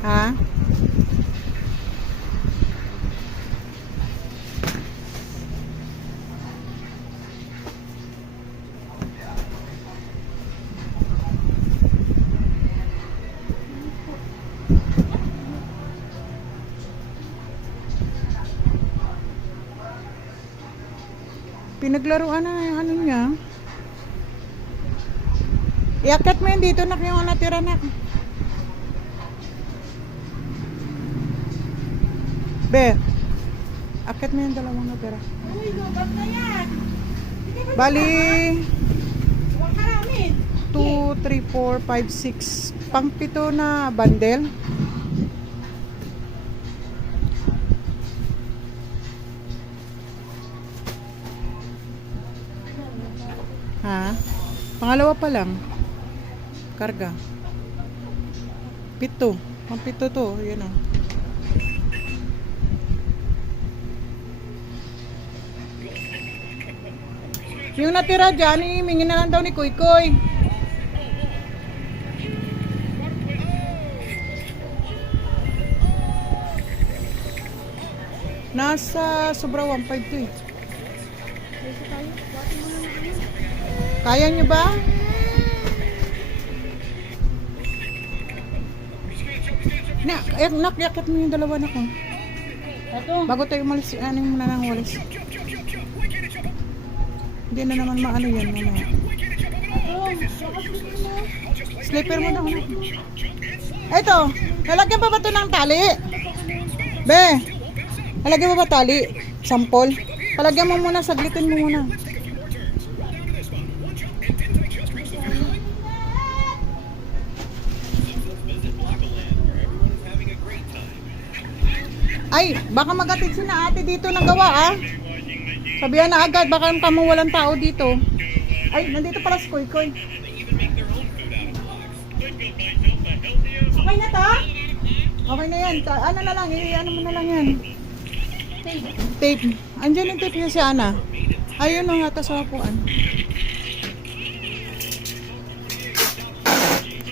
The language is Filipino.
Ha? Pinaglaruan na yung ano niya. Iakyat mo yun dito, nak, yung natira, nak. Be, akyat mo yung dalawang natira. Uy, lubat na yan. Bali, Huwag karamin. 2, 3, 4, 5, 6. Pang-pito na bundle. Ha? Pangalawa pa lang. Karga. 7. Pang-pito to. Yan o. Yung natira dyan, himingin na lang daw ni Kuy Kuy. Nasa sobra 1.5 to eh. Kaya nyo ba? Nakyakit mo yung dalawa na ko. Ito. Bago tayo umalis, ano yung muna nang walis. Hindi na naman maano yan mamaya. Slipper mo daw. Ito, lalagyan pa ba ito ng tali? Be, lalagyan pa ba tali? Sampol? Palagyan mo muna, saglitin mo muna. Ay, baka magatid si na ate dito ng gawa ah. Sabihan na agad, baka tamo walang tao dito. Ay, nandito pala si Koy Koy. Okay na to? Okay na yan. Ano na lang, ano mo na lang yan. Tape. Andiyan yung tape niya si Ana. Ayun o nga, sa upuan.